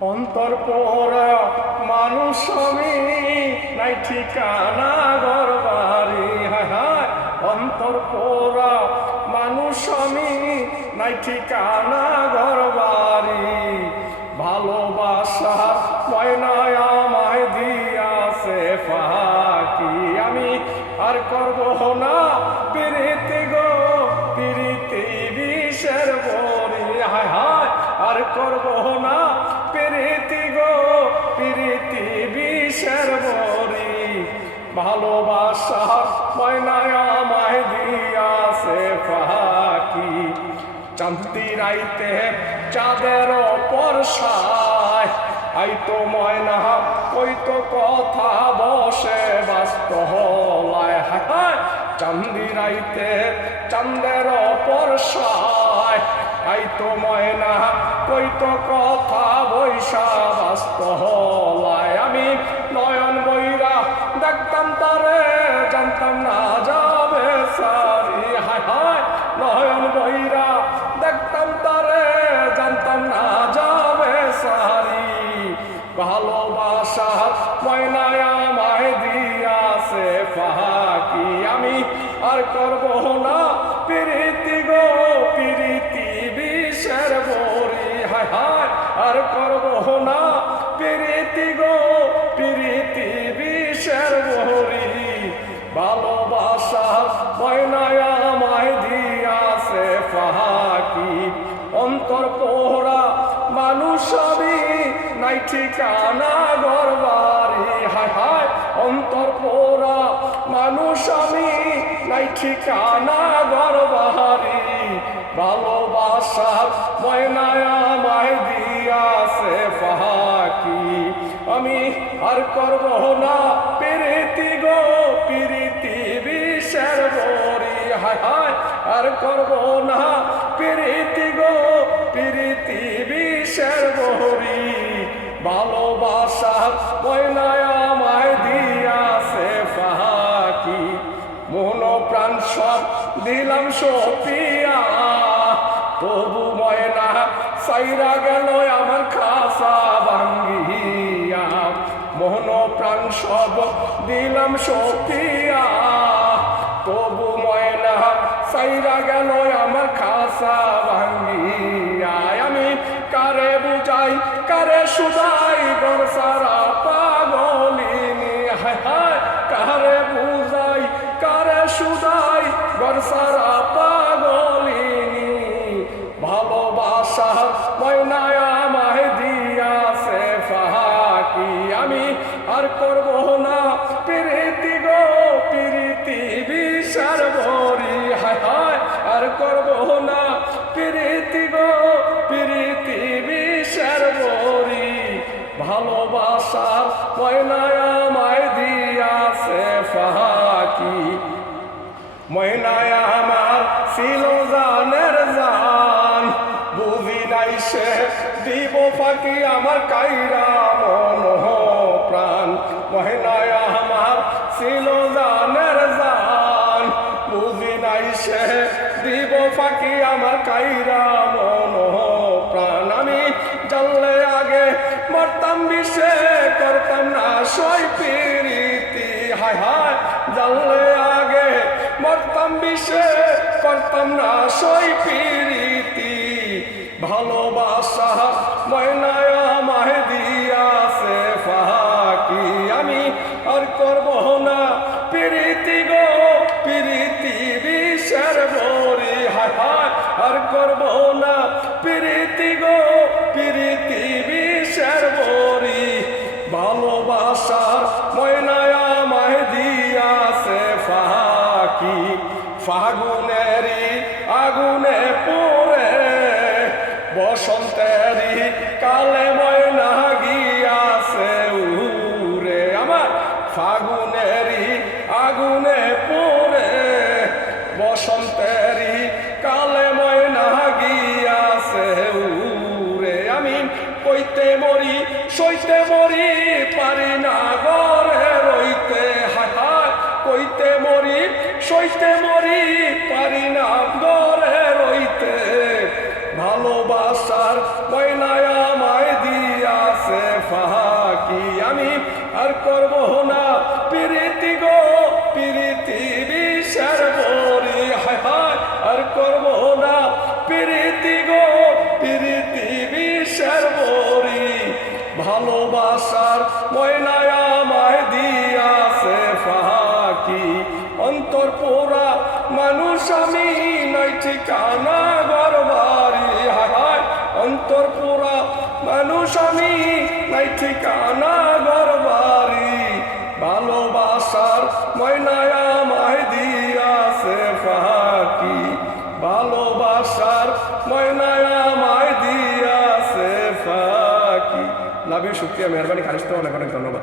অন্তর পোড়া মানুষ আমি, নাই ঠিকানা ঘর বাড়ি। হায় হায়, অন্তর পোড়া মানুষ আমি, নাই ঠিকানা ঘর বাড়ি। ভালোবাসার ময়নায় আমায় দিয়াছে ফাঁকি। আমি আর করব না পিরিতি গো, পিরিতি বিষের বড়ি। হায় হায়, আর করব না পিরিতি গো, পিরিতি বিষের বড়ি। ভালোবাসার ময়নায় আমায় দিয়াছে ফাঁকি। চাঁদি রাইতে চাঁদের পরশায়, আইতো ময়না কইতো কথা বসে বাস্তলায়। হায়, চাঁদি রাইতে চাঁদের পরশায়, আইতো ময়না কইতো কথা বৈশা বাস্তলায়। আমি নয়ন বইরা দেখতাম তারে, জানতাম না যাবে সারি। হায় হায়, নয়ন বইরা দেখতাম তারে, জানতাম না যাবে সারি। ভালোবাসার ময়নায় আমায় দিয়াছে ফাঁকি। আমি আর করব না পিরিতি গো, পিরিতি বিষের বড়ি। হায় হায়, আর করব না পিরিতি গো, পিরিতি বিষের বড়ি। ভালোবাসার ময়নায় আমায় দিয়াছে ফাঁকি। অন্তর পোড়া মানুষ আমি, নাই ঠিকানা ঘর বাড়ি। হায় হায়, অন্তর পোড়া মানুষ আমি, নাই ঠিকানা ঘর বাড়ি। ভালোবাসার ময়নায় আমায় দিয়াছে ফাঁকি। আমি আর করব না পিরিতি গো, পিরিতি বিষের বড়ি। হায় হায়, আর করব না পিরিতি গো, পিরিতি বিষের বড়ি। ভালোবাসার ময়নায় আমায় দিয়াছে ফাঁকি। মন প্রাণ সব দিলাম সপিয়া, তবু ময়না সাইরা গেল আমার খাসা ভাঙ্গিয়া। মন প্রাণ সব দিলাম সপিয়া, তবু ময়না সাইরা গেল আমার খাসা ভাঙ্গিয়া। আমি কারে বুঝাই, কারে শুধাই, ঘর সারা পাগলিনী। হায় হায়, কারে বুঝাই, কারে শুধাই, ঘর সারা পাগলিনী। ভালোবাসার ময়নায় আমায় দিয়াছে ফাঁকি। আমি আর করব না পিরিতি গো, পিরিতি বিষের বড়ি। হায় হায়, আর করব না পিরিতি গো, পিরিতি বিষের বড়ি। ভালোবাসার ময়নায় আমায় দিয়াছে ফাঁকি। ময়নায় আমার ছিল জানের জান, বুঝি নাই সে দিব ফাঁকি আমার কাইরা মন প্রাণ। ময়নায় আমার ছিল জানের জান, বুঝি নাই সে দিব ফাঁকি আমার কাইরা মন প্রাণ। আমি জানলে আগে মরতাম বিষে, করতাম না সই পিরিতি। হায় হায়, জানলে আগে মরতাম বিষে, করতাম না সই পিরিতি। ভালোবাসা ময়নায় আমায় দিয়াছে ফাঁকি। আমি আর করব না পিরিতি গো, পিরিতি বিষের বড়ি। হায় হায়, আর করব না পিরিতি গো, পিরিতি বিষের বড়ি। ভালোবাসার ময়নায় আমায় দিয়াছে ফাঁকি। ফাগুনেরি আগুনে পড়ে, বসন্তেরি কালে ময়না গিয়াছে উড়ে। আমার ফাগুনেরি আগুনে পড়ে, বসন্তেরি কালে ময়না গিয়াছে উড়ে। আমি কইতে মরি, সইতে মরি, পারি না ঘরে রইতে। হায় হায়, কইতে মরি, সইতে মরি, পারি না ঘরে রইতে। ভালোবাসার ময়নায় আমায় দিয়া ভালোবাসার ময়নায় আমায় দিয়াছে ফাঁকি অন্তর পোড়া মানুষ আমি নাই ঠিকানা ঘর বাড়ি হায় অন্তর পোড়া মানুষ আমি নাই ঠিকানা ঘর বাড়ি ভালোবাসার ময়নায় আমায় দিয়াছে ফাঁকি ভালোবাসার ময়নায় আমায় দিয়াছে ফাঁকি লাভ ইউ শুক্রিয়া মেহরবানি খালিস তো অনেক অনেক ধন্যবাদ